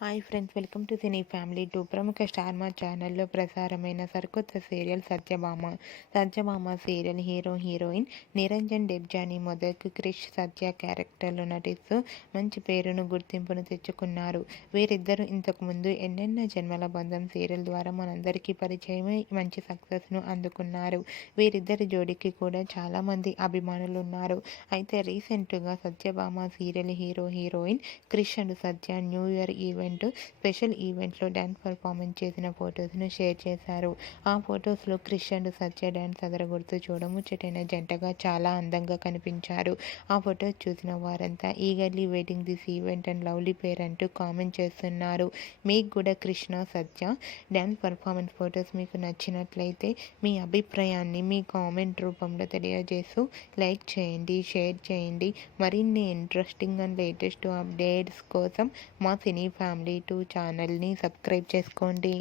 Hi friends, welcome to cine family 2. ప్రముఖ star మా ఛానల్లో ప్రసారమైన సరికొత్త serial Satyabhama serial heroine Niranjan Debjani మొదటి క్రిష్ సత్య క్యారెక్టర్లో నటిస్తూ మంచి పేరును గుర్తింపును తెచ్చుకున్నారు. వీరిద్దరూ ఇంతకుముందు ఎన్నెన్నో జన్మల బంధం సీరియల్ ద్వారా మనందరికీ పరిచయమై మంచి సక్సెస్ను అందుకున్నారు. వీరిద్దరి జోడీకి కూడా చాలామంది అభిమానులు ఉన్నారు. అయితే రీసెంట్గా Satyabhama serial heroine Krish and Satya new year special ఈవెంట్లో డ్యాన్స్ పర్ఫార్మెన్స్ చేసిన ఫొటోస్ను షేర్ చేశారు. ఆ ఫొటోస్లో క్రిష్ అండ్ సత్య డ్యాన్స్ అదరగొడుతూ చూడముచ్చటైన జంటగా చాలా అందంగా కనిపించారు. ఆ ఫొటోస్ చూసిన వారంతా eagerly waiting this event and lovely pair అంటూ కామెంట్ చేస్తున్నారు. మీకు కూడా Krishna Satya dance performance photos మీకు నచ్చినట్లయితే మీ అభిప్రాయాన్ని మీ కామెంట్ రూపంలో తెలియజేస్తూ లైక్ చేయండి, షేర్ చేయండి. మరిన్ని ఇంట్రెస్టింగ్ అండ్ లేటెస్ట్ అప్డేట్స్ కోసం మా సినీ ఫ్యామిలీ 2 ఛానల్ని సబ్స్క్రైబ్ చేసుకోండి.